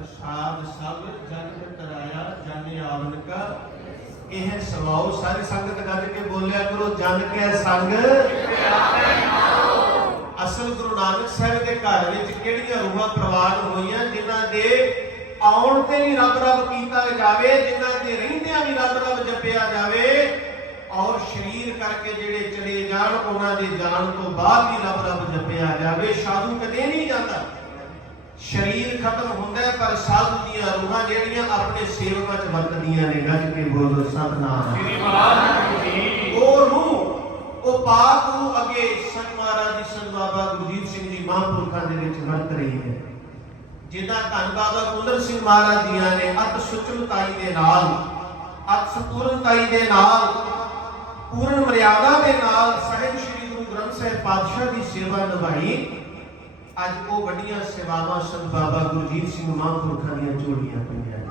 ਪ੍ਰਸਾਦ ਸਭ ਜਨ ਕਰਾਇਆ ਜਨ ਆਵਨ ਕਾ। ਇਹ ਸਵਾਉ ਸਾਰੀ ਸੰਗਤ ਗੱਜ ਕੇ ਬੋਲਿਆ ਕਰੋ, ਜਨ ਕੈ ਸੰਗ। ਅਸਲ ਗੁਰੂ ਨਾਨਕ ਸਾਹਿਬ ਦੇ ਘਰ ਵਿੱਚ ਕਿਹੜੀਆਂ ਰੂਹਾਂ ਪ੍ਰਵਾਨ ਹੋਈਆਂ, ਜਿਨ੍ਹਾਂ ਦੇ ਆਉਣ ਤੇ ਵੀ ਰੱਬ ਰੱਬ ਕੀਤਾ ਜਾਵੇ, ਜਿਨ੍ਹਾਂ ਦੇ ਰਹਿੰਦਿਆਂ ਵੀ ਰੱਬ ਰੱਬ ਜਪਿਆ ਜਾਵੇ, ਔਰ ਸ਼ਰੀਰ ਕਰਕੇ ਜਿਹੜੇ ਚਲੇ ਜਾਣ, ਉਹਨਾਂ ਦੇ ਜਾਣ ਤੋਂ ਬਾਅਦ ਵੀ ਰੱਬ ਰੱਬ ਜਪਿਆ ਜਾਵੇ, ਸਾਧੂ ਕਦੇ ਨਹੀਂ ਜਾਂਦਾ। ਸ਼ਰੀਰ ਖਤਮ ਹੁੰਦਾ ਹੈ ਪਰ ਸਾਧੂ ਦੀਆਂ ਰੂਹਾਂ ਜਿਹੜੀਆਂ ਆਪਣੇ ਸੇਵਕਾਂ 'ਚ ਵਰਤਦੀਆਂ ਨੇ ਗੱਜ ਕੇ ਬੋਲੋ ਸਤਨਾਮ। ਉਹ ਰੂਹ ਉਹ ਪਾਕ ਨੂੰ ਅੱਗੇ ਸੰਤ ਮਹਾਰਾਜ ਜੀ ਸੰਤ ਬਾਬਾ ਗੁਰਜੀਤ ਸਿੰਘ ਜੀ ਮਹਾਂਪੁਰਖਾਂ ਦੇ ਵਿੱਚ ਵਰਤ ਰਹੀ ਹੈ ਜਿੱਦਾਂ ਧੰਨ ਬਾਬਾ ਕੁੰਦਰ ਸਿੰਘ ਮਹਾਰਾਜ ਜੀਆਂ ਨੇ ਅਤ ਸੁਚਲਤਾਈ ਦੇ ਨਾਲ ਅਤ ਸਪੂਰਨਤਾਈ ਦੇ ਨਾਲ ਪੂਰਨ ਮਰਿਆਦਾ ਦੇ ਨਾਲ ਸਾਹਿਬ ਸ੍ਰੀ ਗੁਰੂ ਗ੍ਰੰਥ ਸਾਹਿਬ ਪਾਤਸ਼ਾਹ ਦੀ ਸੇਵਾ ਨਿਭਾਈ ਅੱਜ ਉਹ ਵੱਡੀਆਂ ਸੇਵਾਵਾਂ ਸੰਤ ਬਾਬਾ ਗੁਰਜੀਤ ਸਿੰਘ ਮਹਾਂਪੁਰਖਾਂ ਦੀਆਂ ਜੋੜੀਆਂ ਪਈਆਂ ਨੇ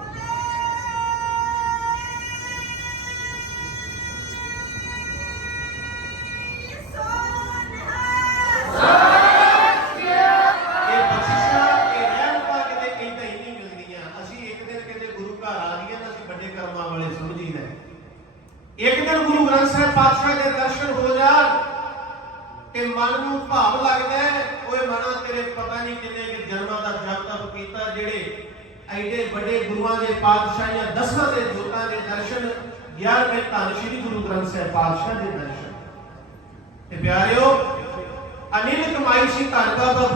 ਇਹ ਬਖਸ਼ਿਸ਼ਾਂ ਇਹ ਰਹਿਮਤਾਂ ਕਿਤੇ ਕਹਿੰਦਾ ਹੀ ਨਹੀਂ ਮਿਲਦੀਆਂ ਅਸੀਂ ਇੱਕ ਦਿਨ ਕਿਤੇ ਗੁਰੂ ਘਰ ਆ ਗਏ ਨਾ ਅਸੀਂ ਵੱਡੇ ਕਰਮਾਂ ਵਾਲੇ ਸਮਝੀਦਾ ਇੱਕ ਦਿਨ ਗੁਰੂ ਗ੍ਰੰਥ ਸਾਹਿਬ ਪਾਤਸ਼ਾਹ ਦੇ ਦਰਸ਼ਨ ਹੋ ਜਾਣ ਤੇ ਮਨ ਨੂੰ ਭਾਵ ਲੱਗਦਾ ਹੈ, ਓਏ ਮਨਾ ਤੇਰੇ ਪਤਾ ਨਹੀਂ ਕਿੰਨੇ ਕਿ ਜਨਮਾਂ ਦਾ ਜਪ ਤਪ ਕੀਤਾ, ਜਿਹੜੇ ਐਡੇ ਵੱਡੇ ਗੁਰੂਆਂ ਦੇ ਪਾਤਸ਼ਾਹੀਆਂ ਦਸਾਂ ਦੇ ਜੋਤਾਂ ਦੇ ਦਰਸ਼ਨ 11ਵੇਂ ਧੰਨ ਸ਼੍ਰੀ ਗੁਰੂ ਗ੍ਰੰਥ ਸਾਹਿਬ ਪਾਤਸ਼ਾਹ ਦੇ ਦਰਸ਼ਨ। ਤੇ ਪਿਆਰਿਓ, ਅਨਿਲ ਕਮਾਈ ਸੀ ਧੰਨ ਬਾਬਾ